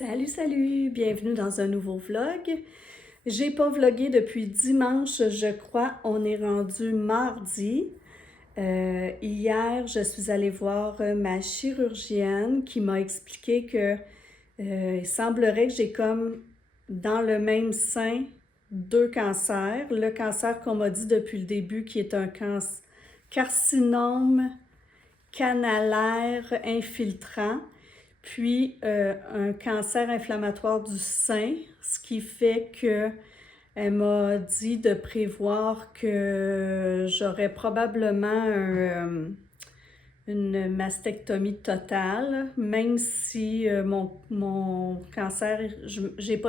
Salut, salut! Bienvenue dans un nouveau vlog. J'ai pas vlogué depuis dimanche, je crois. On est rendu mardi. Hier, je suis allée voir ma chirurgienne qui m'a expliqué que il semblerait que j'ai comme dans le même sein deux cancers. Le cancer qu'on m'a dit depuis le début qui est un carcinome canalaire infiltrant, puis un cancer inflammatoire du sein, ce qui fait que elle m'a dit de prévoir que j'aurais probablement une mastectomie totale, même si mon cancer,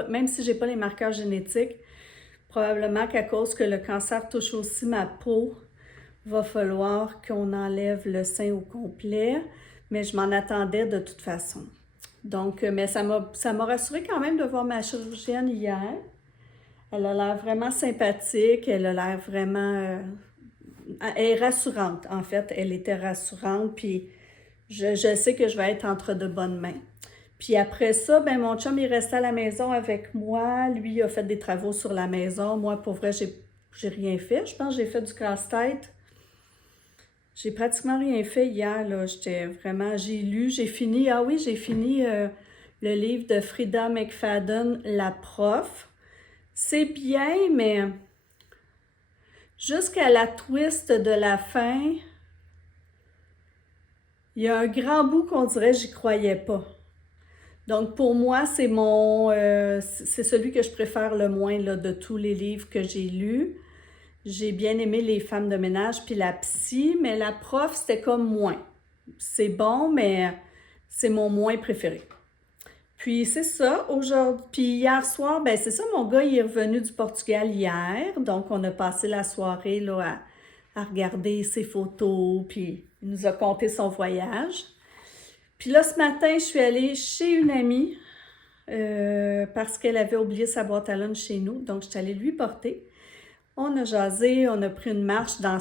même si j'ai pas les marqueurs génétiques, probablement qu'à cause que le cancer touche aussi ma peau, va falloir qu'on enlève le sein au complet, mais je m'en attendais de toute façon. Donc, mais ça m'a rassurée quand même de voir ma chirurgienne hier. Elle a l'air vraiment sympathique, elle a l'air vraiment... elle est rassurante, en fait. Elle était rassurante, puis je sais que je vais être entre de bonnes mains. Puis après ça, ben mon chum, il restait à la maison avec moi. Lui, il a fait des travaux sur la maison. Moi, pour vrai, j'ai rien fait. Je pense que j'ai fait du casse-tête. J'ai pratiquement rien fait hier, là. J'ai lu, j'ai fini, j'ai fini le livre de Frida McFadden, La prof. C'est bien, mais jusqu'à la twist de la fin, il y a un grand bout qu'on dirait que j'y croyais pas. Donc pour moi, c'est c'est celui que je préfère le moins là, de tous les livres que j'ai lus. J'ai bien aimé Les femmes de ménage puis La psy, mais La prof, c'était comme moins. C'est bon, mais c'est mon moins préféré. Puis c'est ça, aujourd'hui. Puis hier soir, ben c'est ça, mon gars, il est revenu du Portugal hier. Donc on a passé la soirée là, à regarder ses photos, puis il nous a conté son voyage. Puis là, ce matin, je suis allée chez une amie parce qu'elle avait oublié sa boîte à lunch chez nous. Donc, je suis allée lui porter. On a jasé, on a pris une marche dans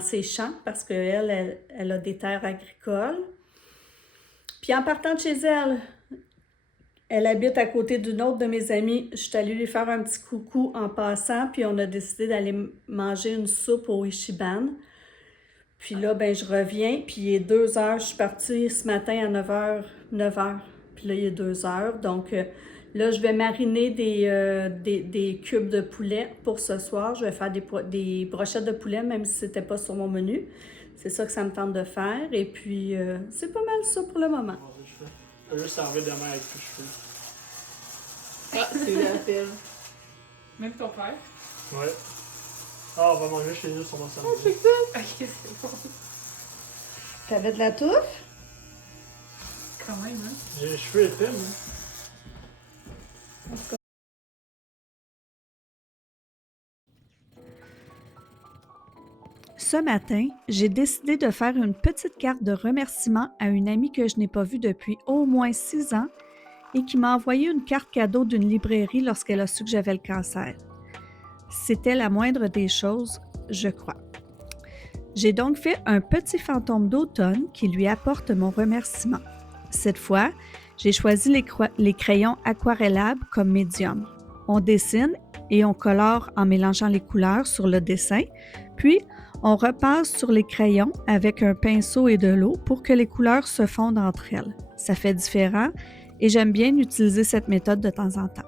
ses champs parce qu'elle elle a des terres agricoles. Puis en partant de chez elle, elle habite à côté d'une autre de mes amies. Je suis allée lui faire un petit coucou en passant, puis on a décidé d'aller manger une soupe au Ichiban. Puis là, ben je reviens, puis il est 2 heures. Je suis partie ce matin à 9h. Puis là, il est 2 heures. Donc là, je vais mariner des cubes de poulet pour ce soir. Je vais faire des brochettes de poulet, même si c'était pas sur mon menu. C'est ça que ça me tente de faire. Et puis, c'est pas mal ça pour le moment. Je peux juste servir demain avec tes cheveux. Ah, c'est la peine. Même ton père? Ouais. Ah, on va manger chez nous sur mon samedi. Oh, c'est ça? Ok, c'est bon. T'avais de la touffe? Quand même, hein? J'ai les cheveux épais, moi. Ce matin, j'ai décidé de faire une petite carte de remerciement à une amie que je n'ai pas vue depuis au moins 6 ans et qui m'a envoyé une carte cadeau d'une librairie lorsqu'elle a su que j'avais le cancer. C'était la moindre des choses, je crois. J'ai donc fait un petit fantôme d'automne qui lui apporte mon remerciement. Cette fois, j'ai choisi les crayons aquarellables comme médium. On dessine et on colore en mélangeant les couleurs sur le dessin, puis on repasse sur les crayons avec un pinceau et de l'eau pour que les couleurs se fondent entre elles. Ça fait différent et j'aime bien utiliser cette méthode de temps en temps.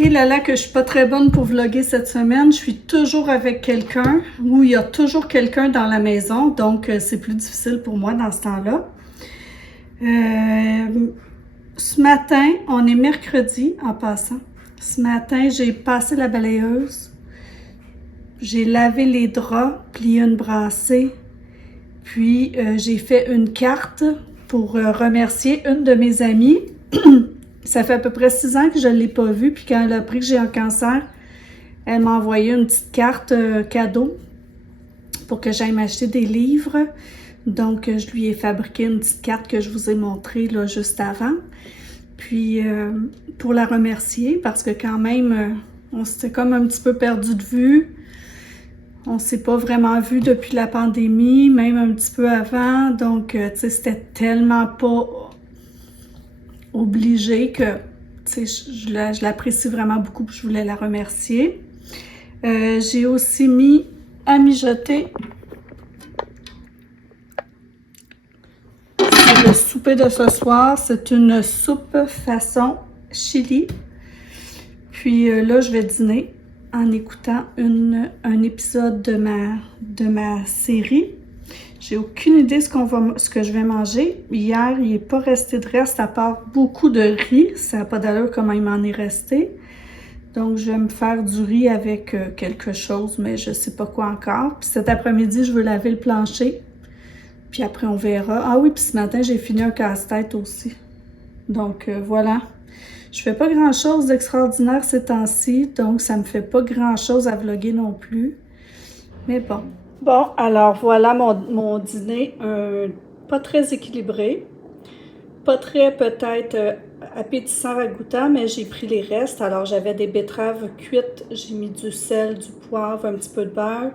Et là que je suis pas très bonne pour vlogger cette semaine, je suis toujours avec quelqu'un ou il y a toujours quelqu'un dans la maison, donc c'est plus difficile pour moi dans ce temps-là. Ce matin, on est mercredi en passant. Ce matin, j'ai passé la balayeuse, j'ai lavé les draps, plié une brassée, puis j'ai fait une carte pour remercier une de mes amies. Ça fait à peu près 6 ans que je ne l'ai pas vue, puis quand elle a appris que j'ai un cancer, elle m'a envoyé une petite carte cadeau pour que j'aille m'acheter des livres. Donc, je lui ai fabriqué une petite carte que je vous ai montrée là, juste avant. Puis, pour la remercier, parce que quand même, on s'était comme un petit peu perdu de vue. On ne s'est pas vraiment vu depuis la pandémie, même un petit peu avant. Donc, tu sais, c'était tellement pas obligé que, tu sais, je l'apprécie vraiment beaucoup. Je voulais la remercier. J'ai aussi mis à mijoter le souper de ce soir. C'est une soupe façon chili. Puis là, je vais dîner en écoutant un épisode de ma série. J'ai aucune idée ce que je vais manger. Hier, il n'est pas resté de reste à part beaucoup de riz. Ça n'a pas d'allure comment il m'en est resté. Donc, je vais me faire du riz avec quelque chose, mais je ne sais pas quoi encore. Puis cet après-midi, je veux laver le plancher. Puis après, on verra. Ah oui, puis ce matin, j'ai fini un casse-tête aussi. Donc, voilà. Je fais pas grand-chose d'extraordinaire ces temps-ci, donc ça me fait pas grand-chose à vlogger non plus. Mais bon. Bon, alors voilà mon dîner. Pas très équilibré. Pas très peut-être appétissant ragoûtant, mais j'ai pris les restes. Alors j'avais des betteraves cuites, j'ai mis du sel, du poivre, un petit peu de beurre.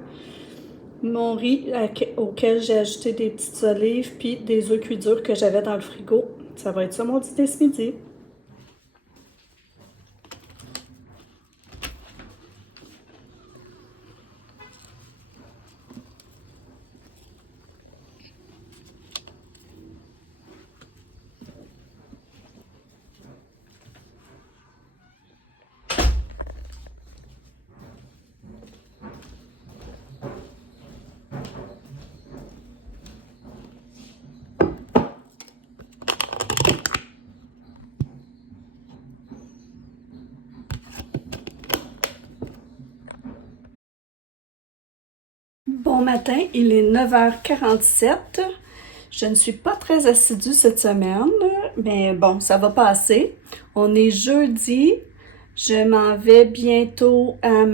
Mon riz auquel j'ai ajouté des petites olives, puis des œufs cuits durs que j'avais dans le frigo. Ça va être ça mon dîner ce midi. Bon matin, il est 9h47. Je ne suis pas très assidue cette semaine, mais bon, ça va passer. On est jeudi. Je m'en vais bientôt à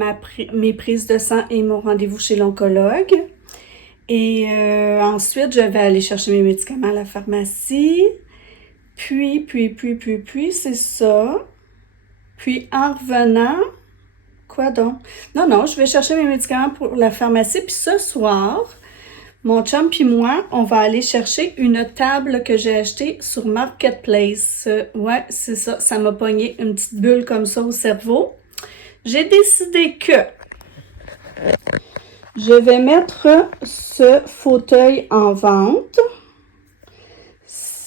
mes prises de sang et mon rendez-vous chez l'oncologue. Et ensuite, je vais aller chercher mes médicaments à la pharmacie. Puis, c'est ça. Puis, en revenant... Quoi donc? Non, je vais chercher mes médicaments pour la pharmacie. Puis ce soir, mon chum puis moi, on va aller chercher une table que j'ai achetée sur Marketplace. Ouais, c'est ça. Ça m'a pogné une petite bulle comme ça au cerveau. J'ai décidé que je vais mettre ce fauteuil en vente.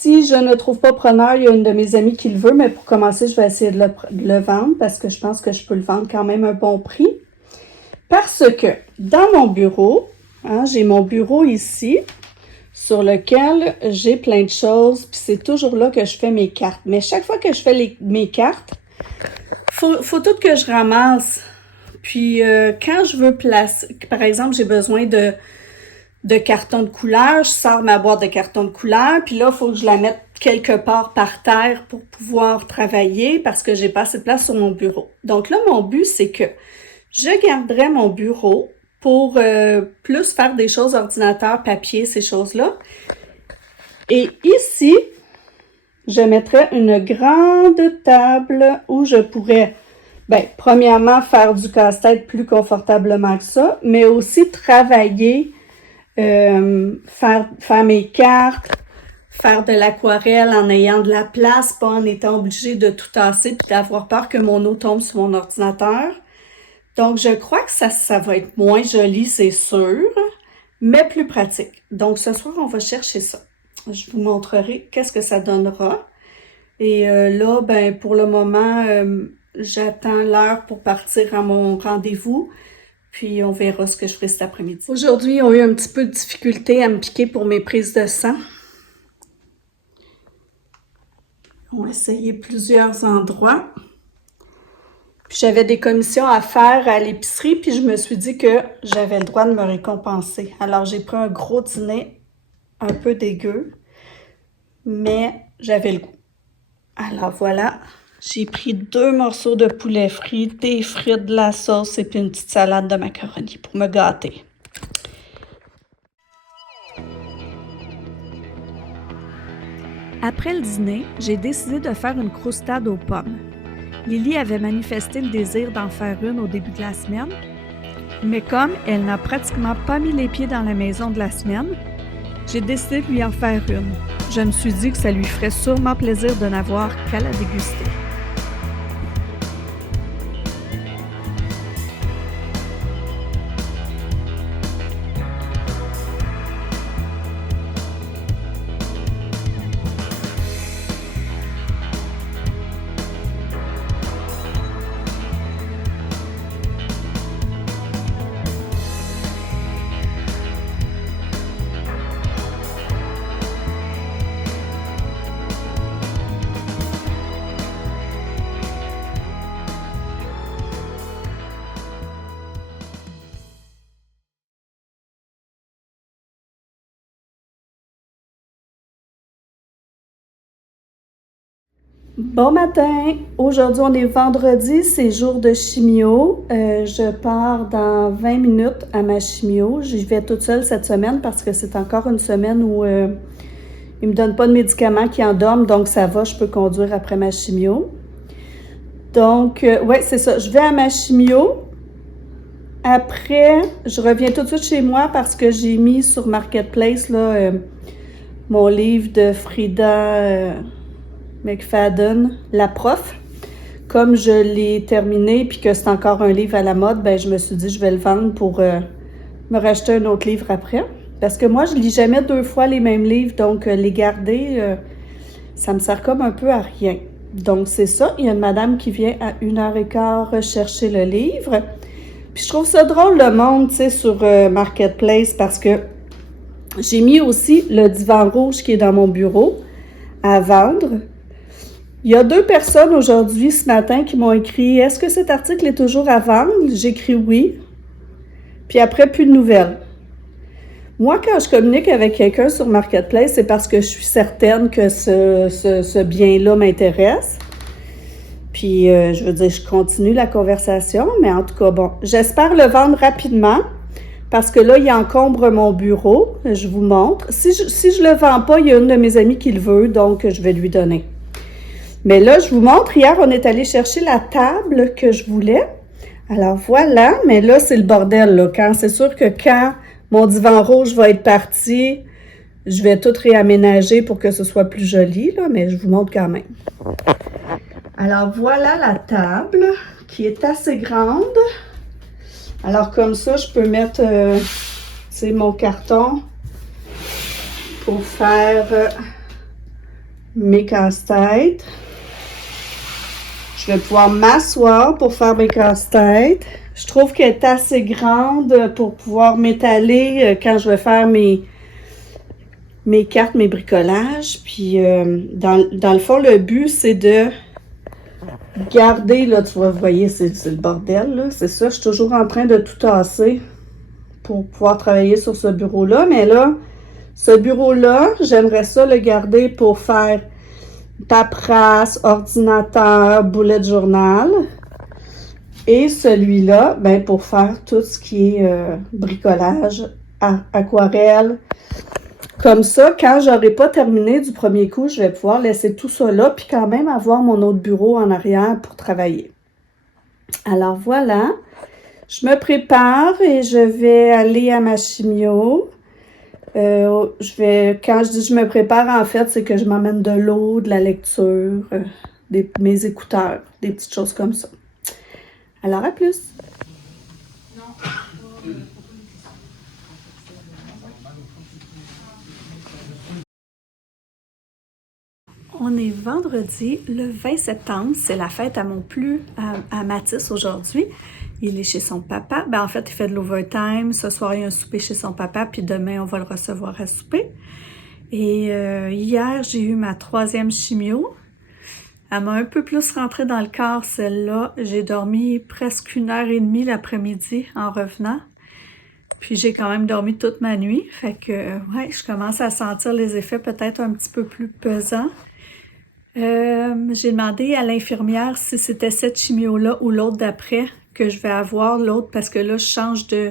Si je ne trouve pas preneur, il y a une de mes amies qui le veut, mais pour commencer, je vais essayer de le vendre parce que je pense que je peux le vendre quand même à un bon prix. Parce que dans mon bureau, j'ai mon bureau ici sur lequel j'ai plein de choses, puis c'est toujours là que je fais mes cartes. Mais chaque fois que je fais mes cartes, faut tout que je ramasse. Puis quand je veux placer, par exemple, j'ai besoin de carton de couleur, je sors ma boîte de carton de couleur, puis là, il faut que je la mette quelque part par terre pour pouvoir travailler parce que j'ai pas assez de place sur mon bureau. Donc là, mon but, c'est que je garderai mon bureau pour plus faire des choses ordinateur, papier, ces choses-là. Et ici, je mettrai une grande table où je pourrais, premièrement, faire du casse-tête plus confortablement que ça, mais aussi travailler, faire mes cartes, faire de l'aquarelle en ayant de la place, pas en étant obligée de tout tasser puis d'avoir peur que mon eau tombe sur mon ordinateur. Donc, je crois que ça va être moins joli, c'est sûr, mais plus pratique. Donc, ce soir, on va chercher ça. Je vous montrerai qu'est-ce que ça donnera. Et là, pour le moment, j'attends l'heure pour partir à mon rendez-vous. Puis, on verra ce que je ferai cet après-midi. Aujourd'hui, ils ont eu un petit peu de difficulté à me piquer pour mes prises de sang. On a essayé plusieurs endroits. Puis, j'avais des commissions à faire à l'épicerie, puis je me suis dit que j'avais le droit de me récompenser. Alors, j'ai pris un gros dîner un peu dégueu, mais j'avais le goût. Alors, voilà. J'ai pris 2 morceaux de poulet frit, des frites, de la sauce et puis une petite salade de macaroni pour me gâter. Après le dîner, j'ai décidé de faire une croustade aux pommes. Lily avait manifesté le désir d'en faire une au début de la semaine. Mais comme elle n'a pratiquement pas mis les pieds dans la maison de la semaine, j'ai décidé de lui en faire une. Je me suis dit que ça lui ferait sûrement plaisir de n'avoir qu'à la déguster. Bon matin! Aujourd'hui, on est vendredi, c'est jour de chimio. Je pars dans 20 minutes à ma chimio. J'y vais toute seule cette semaine parce que c'est encore une semaine où ils ne me donnent pas de médicaments qui endorment, donc ça va, je peux conduire après ma chimio. Donc, ouais, c'est ça. Je vais à ma chimio. Après, je reviens tout de suite chez moi parce que j'ai mis sur Marketplace là, mon livre de Frida McFadden, La prof. Comme je l'ai terminé puis que c'est encore un livre à la mode, ben je me suis dit je vais le vendre pour me racheter un autre livre après. Parce que moi, je lis jamais 2 fois les mêmes livres, donc les garder, ça me sert comme un peu à rien. Donc c'est ça, il y a une madame qui vient à 1h15 chercher le livre. Puis je trouve ça drôle le monde, tu sais, sur Marketplace parce que j'ai mis aussi le divan rouge qui est dans mon bureau à vendre. Il y a 2 personnes aujourd'hui, ce matin, qui m'ont écrit « Est-ce que cet article est toujours à vendre? » J'ai écrit « Oui ». Puis après, plus de nouvelles. Moi, quand je communique avec quelqu'un sur Marketplace, c'est parce que je suis certaine que ce bien-là m'intéresse. Puis, je veux dire, je continue la conversation, mais en tout cas, bon, j'espère le vendre rapidement parce que là, il encombre mon bureau. Je vous montre. Si je le vends pas, il y a une de mes amies qui le veut, donc je vais lui donner. Mais là, je vous montre, hier, on est allé chercher la table que je voulais. Alors voilà, mais là, c'est le bordel, là. C'est sûr que quand mon divan rouge va être parti, je vais tout réaménager pour que ce soit plus joli, là, mais je vous montre quand même. Alors voilà la table qui est assez grande. Alors comme ça, je peux mettre mon carton pour faire mes casse-têtes. Je vais pouvoir m'asseoir pour faire mes casse-têtes. Je trouve qu'elle est assez grande pour pouvoir m'étaler quand je vais faire mes cartes, mes bricolages. Puis dans le fond, le but, c'est de garder, là, tu vois, vous voyez, c'est le bordel, là. C'est ça, je suis toujours en train de tout tasser pour pouvoir travailler sur ce bureau-là. Mais là, ce bureau-là, j'aimerais ça le garder pour faire paperasse, ordinateur, bullet journal. Et celui-là, ben pour faire tout ce qui est bricolage, aquarelle. Comme ça, quand j'aurai pas terminé du premier coup, je vais pouvoir laisser tout ça là, puis quand même avoir mon autre bureau en arrière pour travailler. Alors voilà, je me prépare et je vais aller à ma chimio. Quand je dis je me prépare, en fait, c'est que je m'emmène de l'eau, de la lecture, mes écouteurs, des petites choses comme ça. Alors, à plus! On est vendredi, le 20 septembre, c'est la fête à Mathis aujourd'hui. Il est chez son papa. Ben, en fait, il fait de l'overtime. Ce soir, il y a un souper chez son papa, puis demain, on va le recevoir à souper. Et hier, j'ai eu ma 3e chimio. Elle m'a un peu plus rentrée dans le corps, celle-là. J'ai dormi presque 1h30 l'après-midi en revenant. Puis j'ai quand même dormi toute ma nuit. Fait que, ouais, je commence à sentir les effets peut-être un petit peu plus pesants. J'ai demandé à l'infirmière si c'était cette chimio-là ou l'autre d'après que je vais avoir, l'autre, parce que là, je change de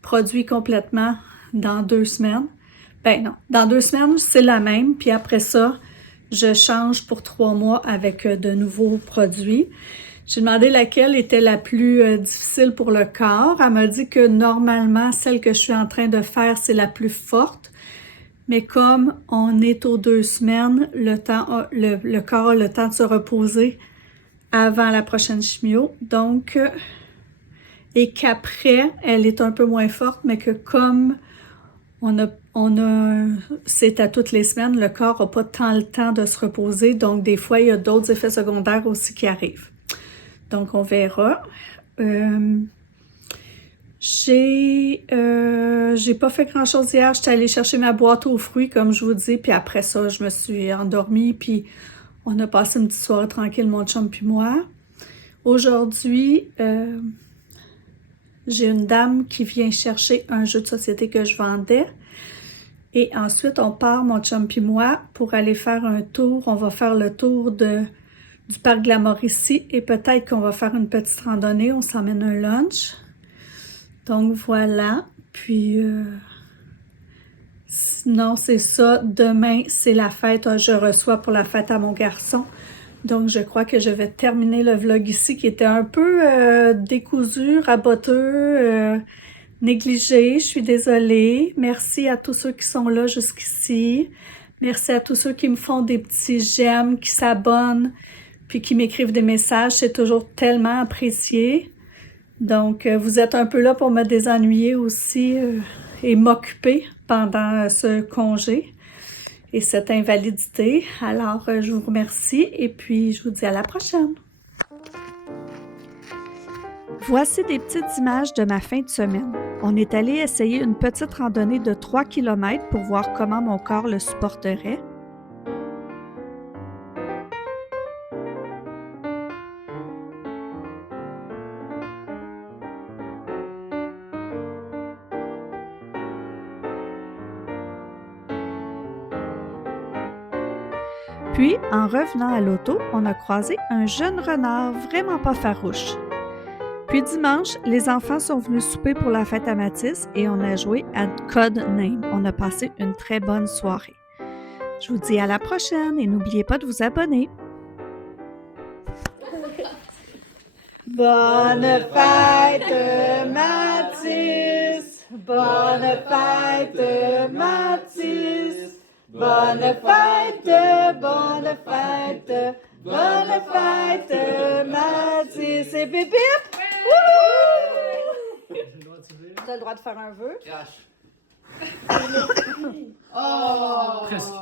produit complètement dans 2 semaines. Ben non, dans 2 semaines, c'est la même, puis après ça, je change pour 3 mois avec de nouveaux produits. J'ai demandé laquelle était la plus difficile pour le corps. Elle m'a dit que normalement, celle que je suis en train de faire, c'est la plus forte. Mais comme on est aux 2 semaines, le corps a le temps de se reposer avant la prochaine chimio. Donc, et qu'après, elle est un peu moins forte, mais que comme c'est à toutes les semaines, le corps n'a pas tant le temps de se reposer. Donc, des fois, il y a d'autres effets secondaires aussi qui arrivent. Donc, on verra. J'ai pas fait grand-chose hier. J'étais allée chercher ma boîte aux fruits, comme je vous dis, puis après ça, je me suis endormie, puis on a passé une petite soirée tranquille, mon chum puis moi. Aujourd'hui, j'ai une dame qui vient chercher un jeu de société que je vendais. Et ensuite, on part, mon chum puis moi, pour aller faire un tour. On va faire le tour du parc de la Mauricie et peut-être qu'on va faire une petite randonnée. On s'emmène un lunch. Donc voilà, puis sinon c'est ça, demain c'est la fête, je reçois pour la fête à mon garçon, donc je crois que je vais terminer le vlog ici qui était un peu décousu, raboteux, négligé, je suis désolée, merci à tous ceux qui sont là jusqu'ici, merci à tous ceux qui me font des petits j'aime, qui s'abonnent, puis qui m'écrivent des messages, c'est toujours tellement apprécié. Donc, vous êtes un peu là pour me désennuyer aussi et m'occuper pendant ce congé et cette invalidité. Alors, je vous remercie et puis je vous dis à la prochaine. Voici des petites images de ma fin de semaine. On est allé essayer une petite randonnée de 3 km pour voir comment mon corps le supporterait. Puis, en revenant à l'auto, on a croisé un jeune renard vraiment pas farouche. Puis dimanche, les enfants sont venus souper pour la fête à Mathis et on a joué à Code Name. On a passé une très bonne soirée. Je vous dis à la prochaine et n'oubliez pas de vous abonner. Bonne fête, Mathis! Bonne fête, Mathis! Bonne fête, bonne fête, bonne fête, Mathis et bip bip! Tu as le droit de faire un vœu? Oh! Presque.